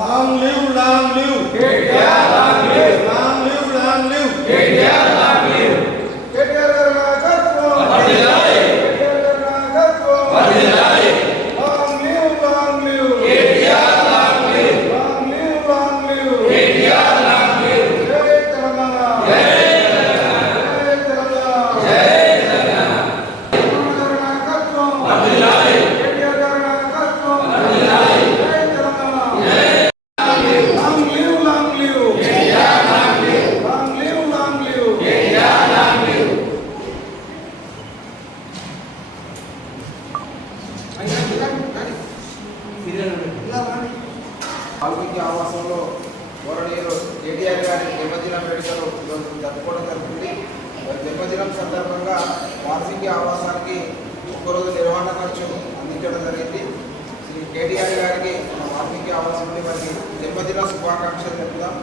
Long live, long live. KTR, long live. Long live, long live. KTR, long live. KTR నాయకత్వం వర్ధిల్లాలి. KTR నాయకత్వం వర్ధిల్లాలి. Long live, long live. KTR, long live. Long live, long live. KTR, long live. జై తెలంగాణ. జై తెలంగాణ. జై Telangana. KTR నాయకత్వం వర్ధిల్లాలి. KTR నాయకత్వం వర్ధిల్లాలి. జై తెలంగాణ. జై వాల్మీకి ఆవాసంలో గౌరవనీయులు కేటీఆర్ గారి జన్మదినం వేడుకలు జరుపుకోవడం జరుగుతుంది. జన్మదినం సందర్భంగా వాల్మీకి ఆవాసానికి ఒక్కరోజు నిర్వహణ ఖర్చు అందించడం జరిగింది. శ్రీ కేటీఆర్ గారికి వాల్మీకి ఆవాసం నుండి మరి జన్మదిన శుభాకాంక్షలు చెప్తాం.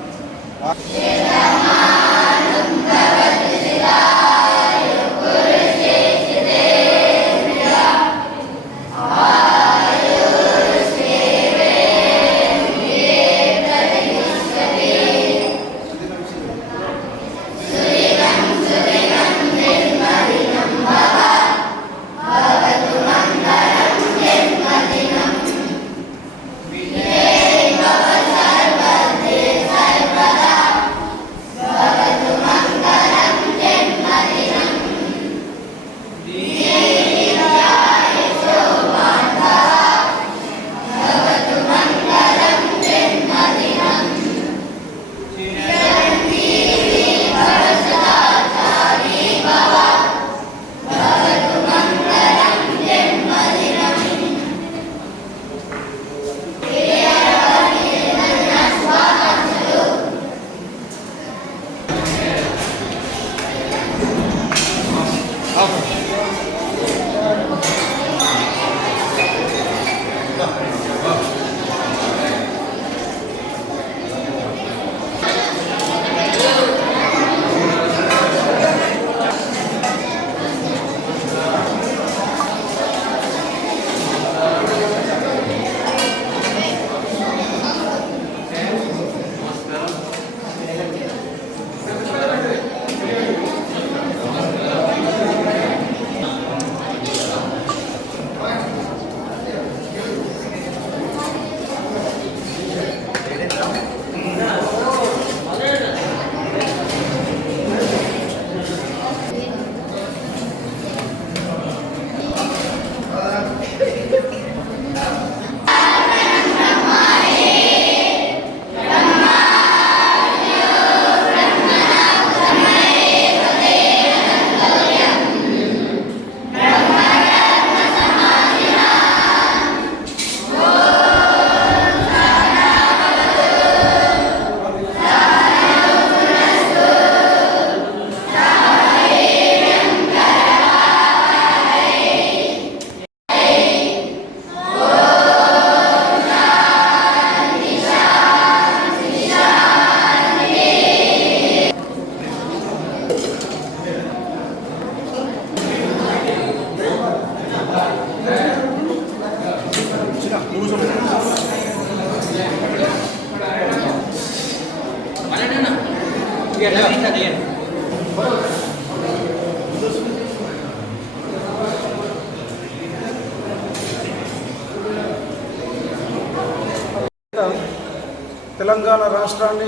తెలంగాణ రాష్ట్రాన్ని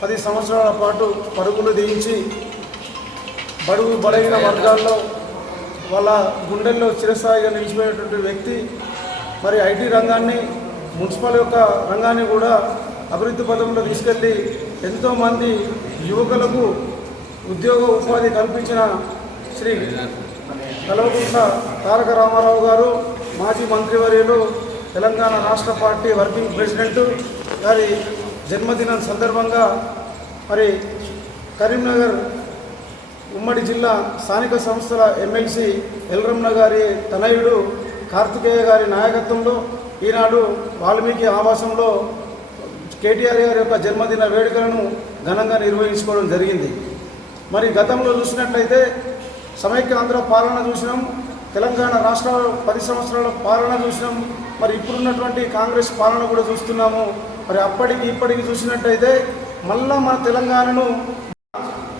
10 సంవత్సరాల పాటు పరుగులు తీయించి బడుగు బలహీన వర్గాల్లో వాళ్ళ గుండెల్లో చిరస్థాయిగా నిలిచిపోయినటువంటి వ్యక్తి. మరి ఐటీ రంగాన్ని, మున్సిపల్ యొక్క రంగాన్ని కూడా అభివృద్ధి పథంలో తీసుకెళ్ళి ఎంతోమంది యువకులకు ఉద్యోగ ఉపాధి కల్పించిన శ్రీ కల్వకుంట్ల తారక రామారావు గారు, మాజీ మంత్రివర్యులు, తెలంగాణ రాష్ట్ర పార్టీ వర్కింగ్ ప్రెసిడెంట్ గారి జన్మదినం సందర్భంగా మరి కరీంనగర్ ఉమ్మడి జిల్లా స్థానిక సంస్థల ఎమ్మెల్సీ ఎల్రమణ గారి తనయుడు కార్తికేయ గారి నాయకత్వంలో ఈనాడు వాల్మీకి ఆవాసంలో కేటీఆర్ గారి యొక్క జన్మదిన వేడుకలను ఘనంగా నిర్వహించుకోవడం జరిగింది. మరి గతంలో చూసినట్లయితే సమైక్యాంధ్ర పాలన చూసినాం, తెలంగాణ రాష్ట్ర 10 సంవత్సరాల పాలన చూసినాం, మరి ఇప్పుడున్నటువంటి కాంగ్రెస్ పాలన కూడా చూస్తున్నాము. మరి అప్పటికి ఇప్పటికి చూసినట్టయితే మళ్ళా మన తెలంగాణను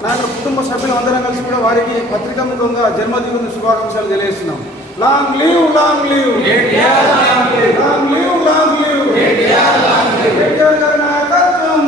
నా కుటుంబ సభ్యులు అందరం కలిసి కూడా వారికి పత్రికాముఖంగా జన్మదిన శుభాకాంక్షలు తెలియజేస్తున్నాం. Long leave, long leave, long leave, long leave, KTR గారి నాయకత్వం.